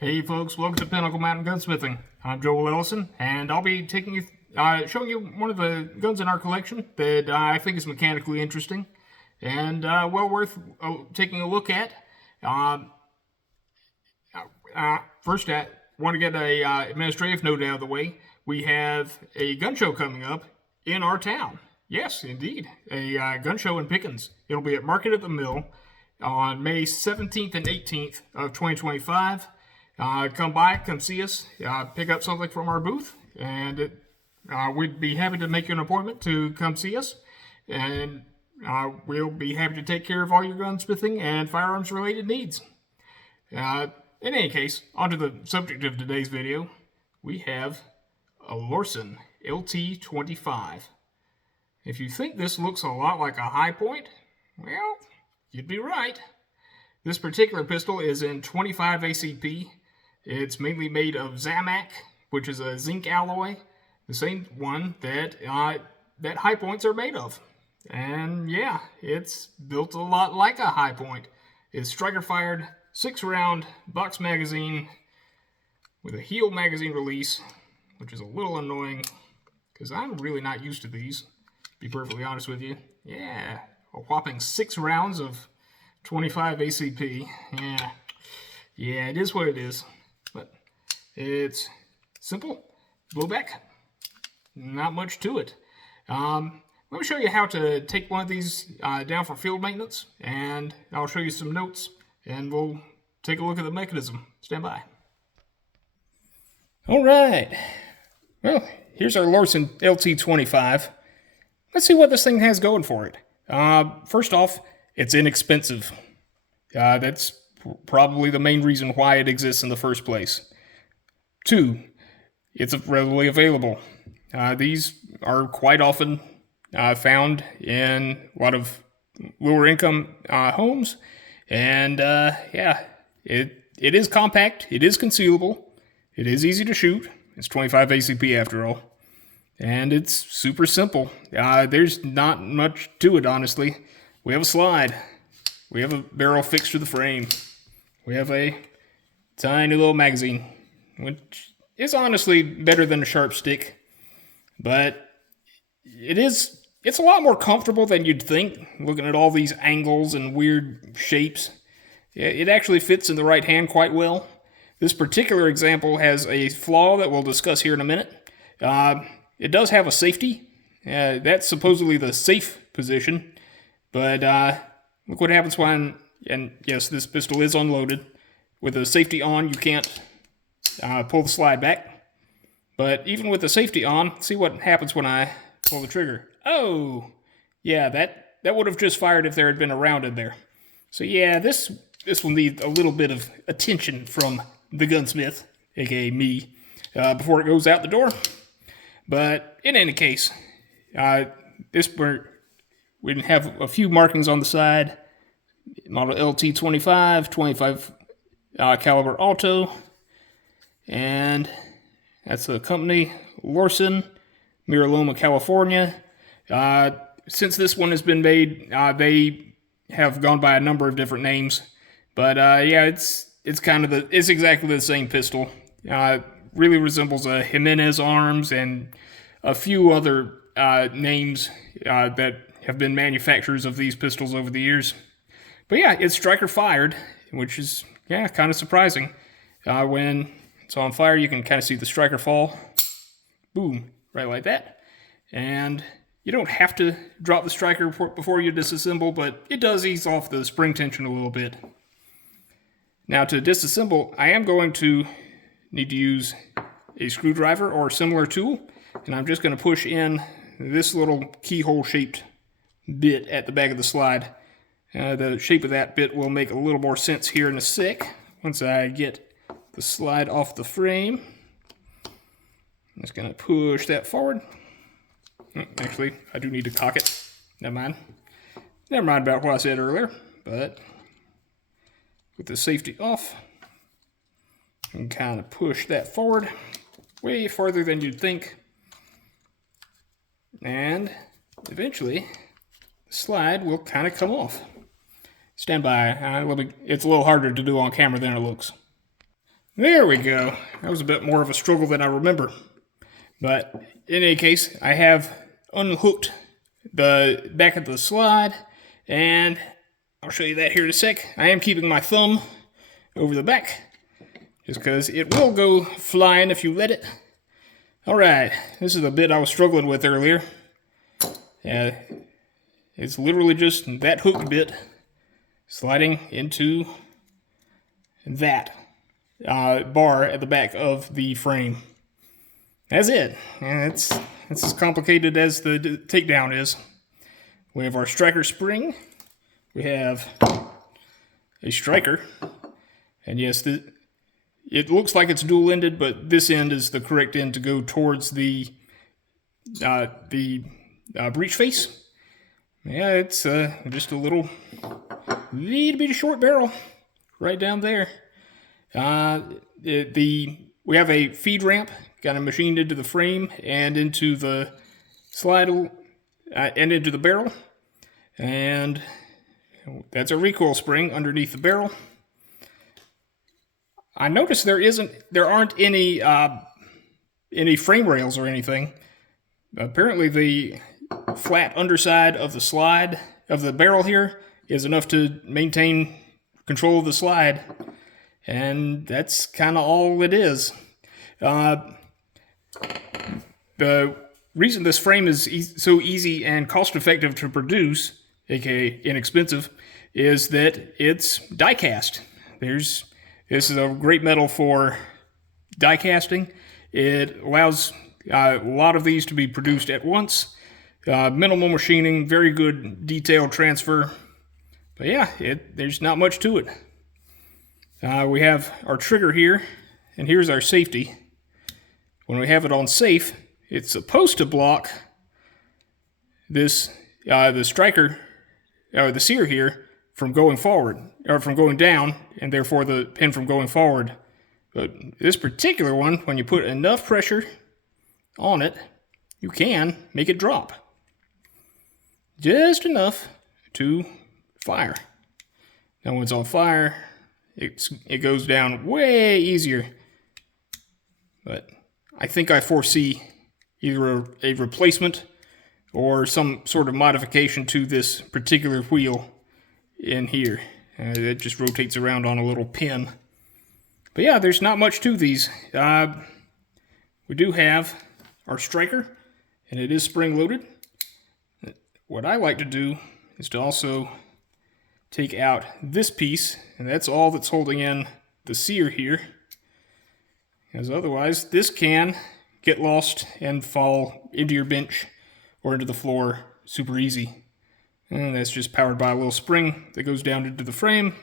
Hey folks, welcome to Pinnacle Mountain Gunsmithing. I'm Joel Ellison, and I'll be showing you one of the guns in our collection that I think is mechanically interesting and well worth taking a look at. First, I want to get a administrative note out of the way. We have a gun show coming up in our town. Yes, indeed, a gun show in Pickens. It'll be at Market at the Mill on May 17th and 18th of 2025. Come by, come see us, pick up something from our booth, and we'd be happy to make you an appointment to come see us. And we'll be happy to take care of all your gunsmithing and firearms related needs. In any case, on to the subject of today's video. We have a Lorcin LT-25. If you think this looks a lot like a high point, well, you'd be right. This particular pistol is in 25 ACP. It's mainly made of Zamac, which is a zinc alloy, the same one that high points are made of. And yeah, it's built a lot like a high point. It's striker-fired, 6-round box magazine with a heel magazine release, which is a little annoying because I'm really not used to these, to be perfectly honest with you. Yeah, a whopping 6 rounds of 25 ACP. Yeah, it is what it is. But it's simple, blowback, not much to it. Let me show you how to take one of these down for field maintenance, and I'll show you some notes, and we'll take a look at the mechanism. Stand by. All right. Well, here's our Lorcin LT-25. Let's see what this thing has going for it. First off, it's inexpensive. That's probably the main reason why it exists in the first place. 2, it's readily available. These are quite often found in a lot of lower income homes, and yeah, it is compact, it is concealable, it is easy to shoot. It's 25 ACP after all, and it's super simple. There's not much to it, honestly. We have a slide, we have a barrel fixed to the frame, we have a tiny little magazine, which is honestly better than a sharp stick, but it's a lot more comfortable than you'd think, looking at all these angles and weird shapes. It actually fits in the right hand quite well. This particular example has a flaw that we'll discuss here in a minute. It does have a safety. That's supposedly the safe position, but look what happens when, and yes, this pistol is unloaded. With the safety on, you can't pull the slide back. But even with the safety on, see what happens when I pull the trigger. Oh, yeah, that would have just fired if there had been a round in there. So yeah, this will need a little bit of attention from the gunsmith, aka me, before it goes out the door. But in any case, we have a few markings on the side. Model LT-25, 25 caliber auto, and that's the company Lorcin, Miraloma, California. Since this one has been made, they have gone by a number of different names, but yeah, it's exactly the same pistol. Really resembles a Jimenez Arms and a few other names that have been manufacturers of these pistols over the years. But yeah, it's striker fired, which is, yeah, kind of surprising. When it's on fire, you can kind of see the striker fall. Boom, right like that. And you don't have to drop the striker before you disassemble, but it does ease off the spring tension a little bit. Now to disassemble, I am going to need to use a screwdriver or similar tool, and I'm just going to push in this little keyhole shaped bit at the back of the slide. The shape of that bit will make a little more sense here in a sec, once I get the slide off the frame. I'm just going to push that forward. Actually, I do need to cock it. Never mind about what I said earlier, but with the safety off, you can kind of push that forward, way farther than you'd think. And eventually, the slide will kind of come off. Stand by. It's a little harder to do on camera than it looks. There we go. That was a bit more of a struggle than I remember. But in any case, I have unhooked the back of the slide, and I'll show you that here in a sec. I am keeping my thumb over the back, just because it will go flying if you let it. Alright, this is the bit I was struggling with earlier. It's literally just that hook bit sliding into that bar at the back of the frame. That's it. And it's as complicated as the takedown is. We have our striker spring. We have a striker. And yes, it looks like it's dual-ended, but this end is the correct end to go towards the breech face. Yeah, it's just a little bit of short barrel right down there. We have a feed ramp kind of machined into the frame and into the slide and into the barrel, and that's a recoil spring underneath the barrel. I noticed there aren't any frame rails or anything. Apparently, the flat underside of the slide of the barrel here is enough to maintain control of the slide, and that's kind of all it is. The reason this frame is so easy and cost-effective to produce, aka inexpensive, is that it's die-cast. This is a great metal for die casting. It allows a lot of these to be produced at once. Minimal machining, very good detail transfer. But yeah, there's not much to it. We have our trigger here, and here's our safety. When we have it on safe, it's supposed to block this the striker, or the sear here, from going forward, or from going down, and therefore the pin from going forward. But this particular one, when you put enough pressure on it, you can make it drop. Just enough to fire. Now when it's on fire, it goes down way easier. But I think I foresee either a replacement or some sort of modification to this particular wheel in here. It just rotates around on a little pin. But yeah, there's not much to these. We do have our striker, and it is spring-loaded. What I like to do is to also take out this piece, and that's all that's holding in the sear here. As otherwise, this can get lost and fall into your bench or into the floor super easy. And that's just powered by a little spring that goes down into the frame.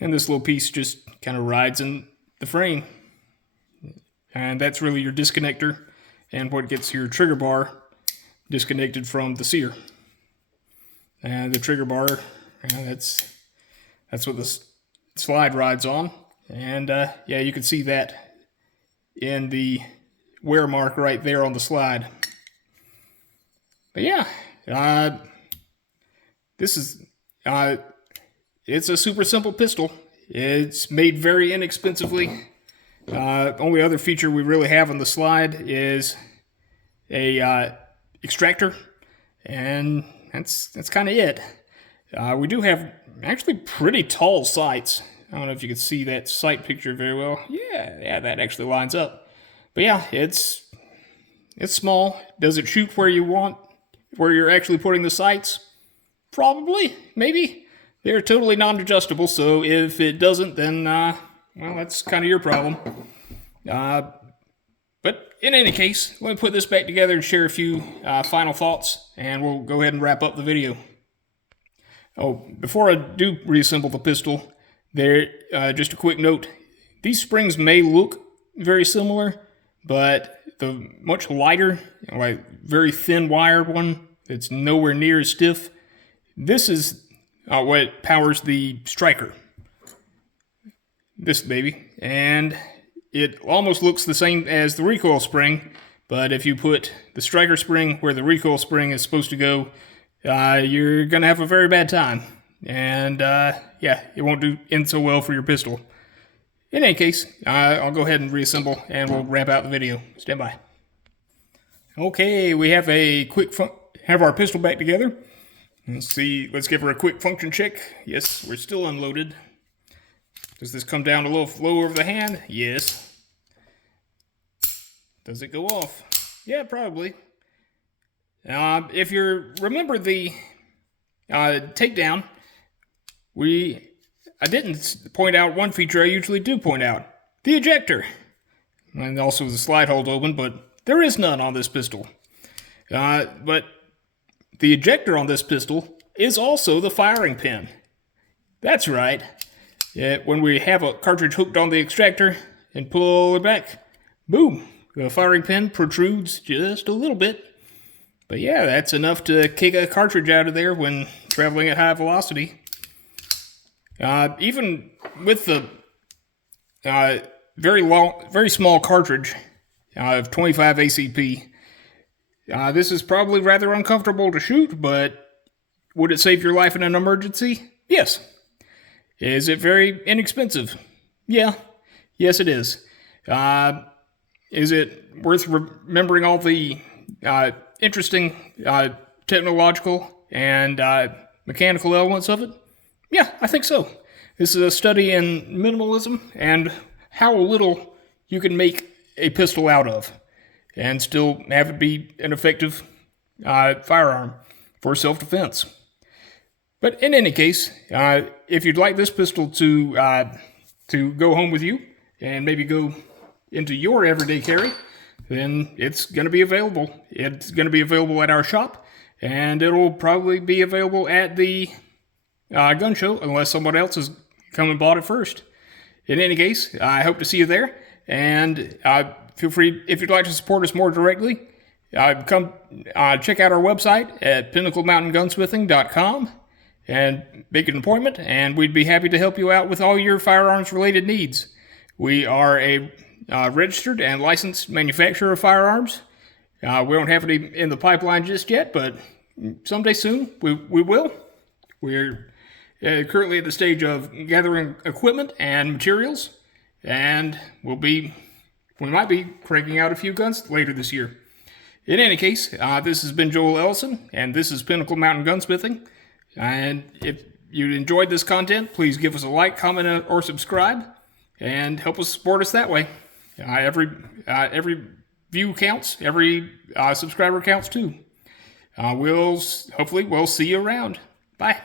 And this little piece just kind of rides in the frame. And that's really your disconnector and what gets your trigger bar disconnected from the sear. And the trigger bar, that's what the slide rides on. And yeah, you can see that in the wear mark right there on the slide. But yeah, this is it's a super simple pistol. It's made very inexpensively. Only other feature we really have on the slide is a extractor, and that's kind of it. We do have actually pretty tall sights. I don't know if you can see that sight picture very well. Yeah, that actually lines up. But yeah, it's small. Does it shoot where you want, where you're actually putting the sights? Probably, maybe. They're totally non-adjustable, so if it doesn't, then, well, that's kind of your problem. But in any case, let me put this back together and share a few final thoughts, and we'll go ahead and wrap up the video. Oh, before I do reassemble the pistol, just a quick note. These springs may look very similar, but the much lighter, like very thin wired one, that's nowhere near as stiff, this is what powers the striker. This baby. And it almost looks the same as the recoil spring, but if you put the striker spring where the recoil spring is supposed to go, you're going to have a very bad time. And yeah, it won't end so well for your pistol. In any case, I'll go ahead and reassemble and we'll wrap out the video. Stand by. Okay, we have a have our pistol back together. Let's give her a quick function check. Yes, we're still unloaded. Does this come down a little flow over the hand? Yes. Does it go off? Yeah, probably. If you remember the takedown, I didn't point out one feature I usually do point out. The ejector. And also the slide hold open, but there is none on this pistol. But the ejector on this pistol is also the firing pin. That's right. When we have a cartridge hooked on the extractor and pull it back, boom, the firing pin protrudes just a little bit. But yeah, that's enough to kick a cartridge out of there when traveling at high velocity. Even with the very small cartridge of 25 ACP, this is probably rather uncomfortable to shoot, but would it save your life in an emergency? Yes. Is it very inexpensive? Yeah. Yes, it is. Is it worth remembering all the interesting technological and mechanical elements of it? Yeah, I think so. This is a study in minimalism and how little you can make a pistol out of and still have it be an effective firearm for self-defense. But in any case, if you'd like this pistol to go home with you and maybe go into your everyday carry, then it's going to be available. It's going to be available at our shop, and it'll probably be available at the gun show unless someone else has come and bought it first. In any case, I hope to see you there, and feel free, if you'd like to support us more directly, come check out our website at pinnaclemountaingunsmithing.com and make an appointment, and we'd be happy to help you out with all your firearms-related needs. We are a registered and licensed manufacturer of firearms. We don't have any in the pipeline just yet, but someday soon we will. We're currently at the stage of gathering equipment and materials, and we might be cranking out a few guns later this year. In any case, this has been Joel Ellison, and this is Pinnacle Mountain Gunsmithing. And if you enjoyed this content, please give us a like, comment, or subscribe, and help us support us that way. Every view counts. Every subscriber counts too. We'll see you around. Bye.